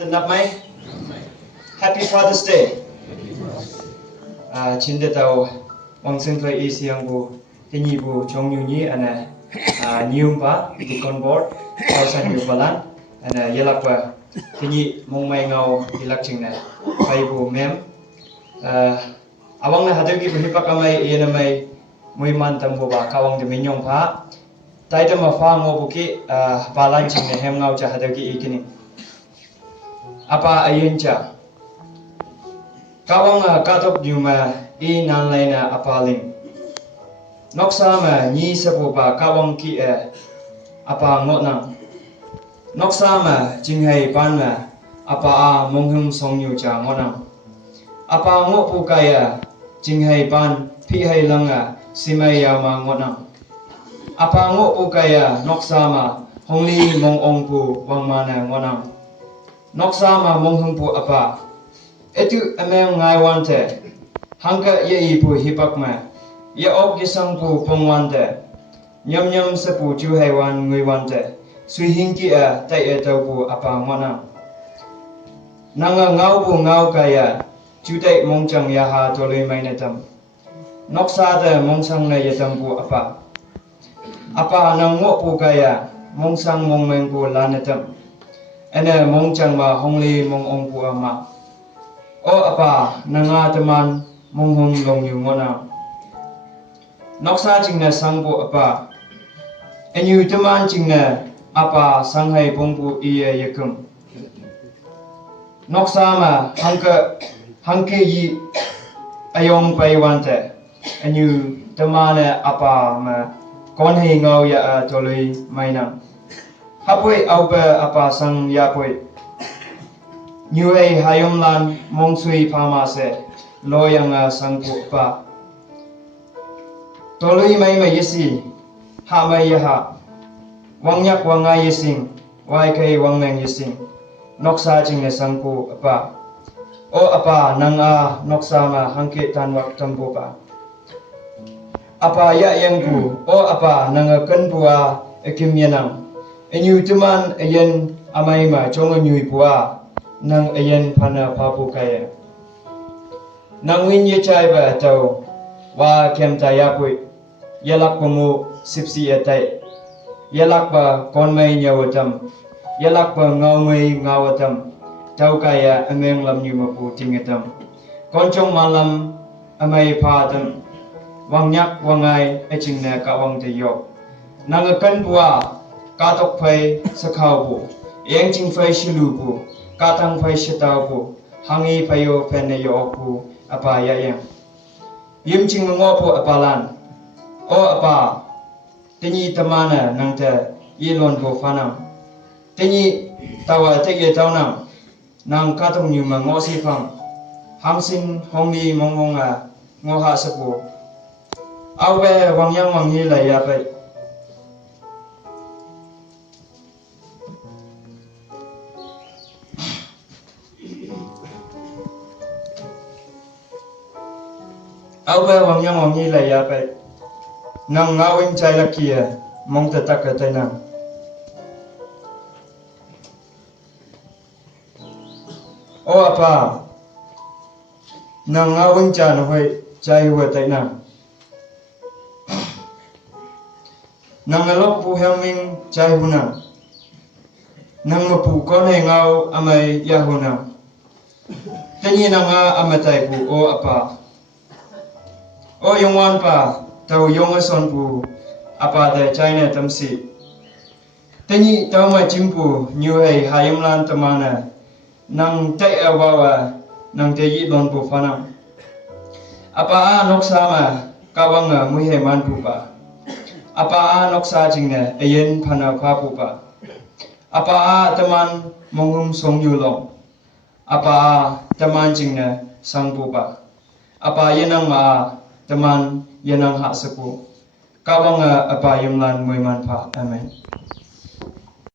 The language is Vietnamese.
Namai, Happy Father's Day. Chinda tau wang sentrai isi yang bu tinggi bu chong nyunyi ana nyumpa di konbor kawasan Yubalan ana yelak ba tinggi mongmai ngau yelak cingna pai bu mem awang na hadir ki berhipak kamai iya namai mui mantam bu ba kawang de minyong pa tai ma fa ngo bu ki balan cingna hem ngau cha hadir ki ikini apa ayun cha kawang katok juma i nan laina apaling noksa ma ni sabu ba kawang ki apa ngot nang noksa ma jinghai pan ma apa a monghum songyu cha ngot nang apa ngot pu kaya jinghai pan phi hai langa simai ya ma ngot nang apa ngot pu kaya noksa ma hongli mong ong pu wang mana ngot nang noksa ma monghum pu apa etu ameng ngai wante hangka ye ipu hipak ma ye ok gisang pu pong wante nyam nyam sepu chu haiwan ngui wante sui hingki tai tau pu apa ngona nanga ngau pu ngau kaya chu tai mongchang ya ha toloi mai na tam noksa de mongsang na ye tam pu apa nang ngo pu kaya mongsang mong meng pu la na tam ene mongchang ma hongli mong ong pu ama o apa nanga teman monghum long yu ngona noksa jingna sangpo apa enyu teman jingna apa sanghai pongpu iya yakum noksa ma hangke yi ayong pai wante enyu temane apa ma konhei ngau ya toloi mainang hapoi aupa apa sang yapoi New Hay Hayomlan Mongsui Pamase Loyang Sangpu Pa Tolui Mai Yesi Ha Mai Yaha Wangyak Wanga Yesing YK Wangmeng Yesing Noksa Jing Sangpu Pa O Apa Nanga Noksa Ma Hangke Tanwak Tampu Pa Apa Ya Yang Bu O Apa Nanga Kenbua Ekim Yanang Enyu Teman Ayen Amai Ma Chongo Nyui Pua nang ayen pana papu kaya nang win ye chai ba tau wa kem ta ya pui yalak pamu sipsi atai yalak ba kon mai nyawatam yalak ba ngau mai ngawatam tau kaya ameng lam nyu mapu tingatam konchong malam amai phatam wangnyak wangai aching na ka wang te yo nang kan bua ka tok phai sakhau bu eng ching phai shilu bu katang phai shitau pu hangi phayo phene yo pu apa ya yang yim ching ngo pu apalan o apa tinyi tamana nangta yilon pu fanam tinyi tawa te ye tawnam nang katong nyu ma ngo si phang hamsin hongli mongonga ngo ha sapu awe wangyang wanghi la ya pai Awe wangyang wanghi la ya pai nang ngawing chai la kia mong ta tak ta nang o apa nang ngawing cha na hoi chai wa tai nang nang lok pu heming chai huna nang ma pu kon he ngau amai ya huna tanyi nang amatai pu o apa o yongwan pa tau yongason pu apa da China tamsi tanyi tau ma chimpu New Hay Hayomlan tamana nang tai awawa nang te yi don pu fanam apa a noksa ma kawang mui he man pu pa apa a noksa jingna ayen phana pha pu pa apa a taman monghum songyu long apa a taman jingna sang pu pa apa yenang ma teman yenang hak sepu kawang apa yumlan mui man pha amen